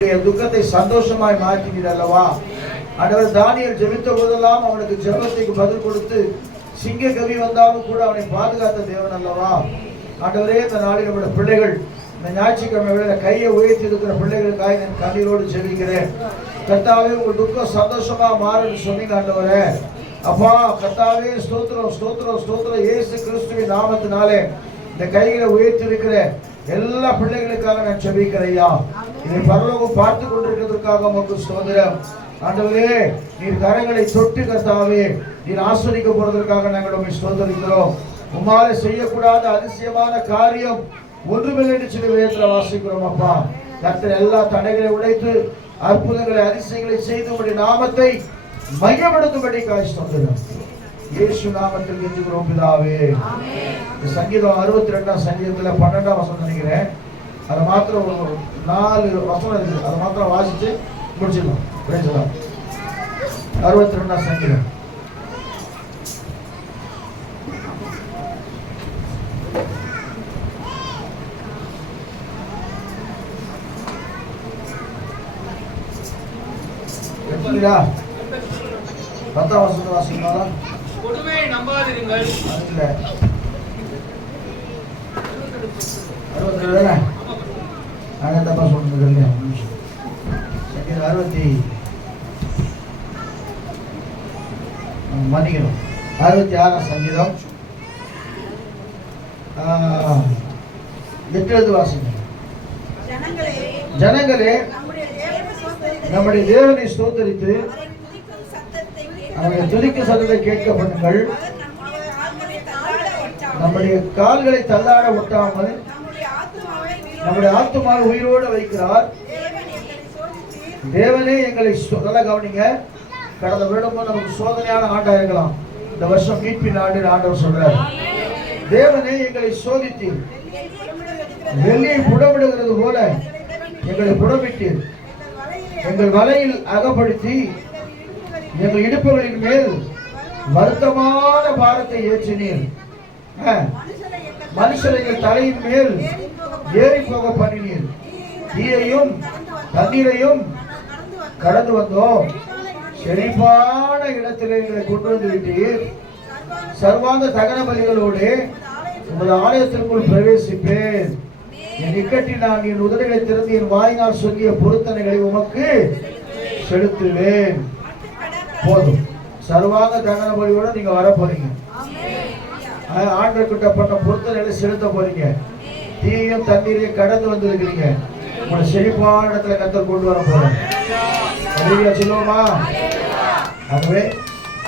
துக்கத்தை சந்தோஷமாய் மாற்றினீர் அல்லவா. ஆண்டவர் தானியேல் ஜெபித்த போதெல்லாம் அவனுக்கு ஜெபத்துக்கு பதில் கொடுத்து சிங்க கவி வந்தாலும் கூட அவனை பாதுகாத்த தேவன் அல்லவா. ஆண்டவரே, இந்த நாளில் நம்முடைய பிள்ளைகள் இந்த ஞாயிற்றுக்கிழமை வேளையில கையை உயர்த்தி இருக்கிற பிள்ளைகளுக்காக நான் கண்ணீரோடு ஜெபிக்கிறேன். கர்த்தாவே, உங்கள் துக்கம் சந்தோஷமா மாறுன்னு சொன்னீங்க ஆண்டவரே. அப்பா கர்த்தாவே, ஸ்தோத்திரம் ஸ்தோத்திரம் ஸ்தோத்திரம். இயேசு கிறிஸ்துவின் நாமத்தினாலே இந்த கைகளை உயர்த்தி இருக்கிற எல்லா பிள்ளைகளுக்காக நான் ஜெபிக்கிறேயா. இதை பரலோகம் பார்த்து கொண்டிருக்கிறதுக்காக உமக்கு ஸ்தோத்திரம். ஆண்டவரே, நீர் கரங்களை தொட்டு கர்த்தாவே நீர் ஆசீர்வதிக்க போறதற்காக நாங்கள் உம்மை ஸ்தோத்திரிக்கிறோம். உம்மாலே செய்யக்கூடாத அதிசயமான காரியம் ஒன்றுமில்லை என்று சொல்லி வேதத்தில் வாசிக்கிறோம். அப்பா கர்த்தர் எல்லா தடைகளை உடைத்து அற்புதங்களை அதிசயங்களை செய்து உம்முடைய நாமத்தை மையப்படுத்தும்படிக்காக ஸ்தோத்திரம். இயேசு நாமத்தில் கெஞ்சுகிறோம் பிதாவே. சங்கீதம் 62ஆம் சங்கீதத்துல 12ஆம் வசனம் நினைக்கிறேன். அதை மாத்திரம் 4 வசனம் இருக்குது. அதை மாத்திரம் வாசிச்சு முடிச்சிடலாம். 62ஆம் சங்கீதம். எடுத்துங்களா? 10ஆம் வசனம் வாசிக்கலாமா? கொடுமையை நம்பாதிருங்கள். இல்ல 62 தானே? நான் தப்பா சொன்னது இல்லையா? சங்கீதம் 60 மன்னிக்கணும் 66ஆம் சங்கீதம் 8 வாசிங்க. ஜனங்களே, நம்முடைய தேவனை ஸ்தோத்திரித்து அவருடைய துதிக்கும் சத்தத்தை கேட்க பண்ணுங்கள். நம்முடைய கால்களை தள்ளாட ஒட்டாமல் நம்முடைய ஆத்துமாவை உயிரோடு வைக்கிறார். தேவனே எங்களை நல்லா கவனிங்க. கடந்த வருடமும் நமக்கு சோதனையான ஆண்டா இருக்கலாம். இந்த வருஷம் மீட்பின் ஆண்டு ஆண்டவர் சொல்றார். தேவனே எங்களை சோதித்தீர், வெள்ளியை புடமிடுகிறது போல எங்களை புடமிட்டீர். எங்கள் வலையில் அகப்படுத்தி எங்கள் இடுப்புகளின் மேல் வருத்தமான பாரத்தை ஏற்றினீர். மனுஷர்கள் தலையின் மேல் ஏறி போக பண்ணினீர். தீயையும் தண்ணீரையும் கடந்து வந்தோம். செழிப்பான இடத்திலே எங்களை கொண்டு வந்து விட்டீர். சர்வாங்க தகன பலிகளோடு உங்கள் ஆலயத்திற்குள் பிரவேசிப்பேன். என் இக்கட்டில் நான் என் உதடுகளை திறந்து என் வாயினால் சொல்லிய பொருத்தனைகளை உமக்கு செலுத்துவேன். போதும். சர்வாங்க தகன பலியோட நீங்க வர போறீங்க. ஆண்டவர் கிட்ட பண்ண பொருத்தனைகளை செலுத்த போறீங்க. தீயும் தண்ணீரையும் கடந்து வந்திருக்கிறீங்க. உங்களை செழிப்பான இடத்துல கர்த்தர் கொண்டு வர போறேன். சொல்லுவோமா? ஆகவே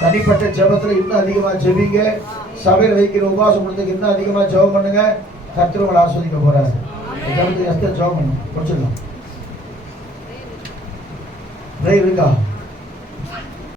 தனிப்பட்ட ஜெபத்துல இன்னும் அதிகமா ஜெபிங்க. சபையில் வைக்கிற உபவாசம் கொடுத்துக்கு இன்னும் அதிகமா ஜெபம் பண்ணுங்க. கர்த்தர் உங்களை ஆஸ்வதிக்க போறாரு. ஜெபத்துக்கு ஜெபம் பண்ணுங்க. முடிச்சிடலாம். இருக்கா?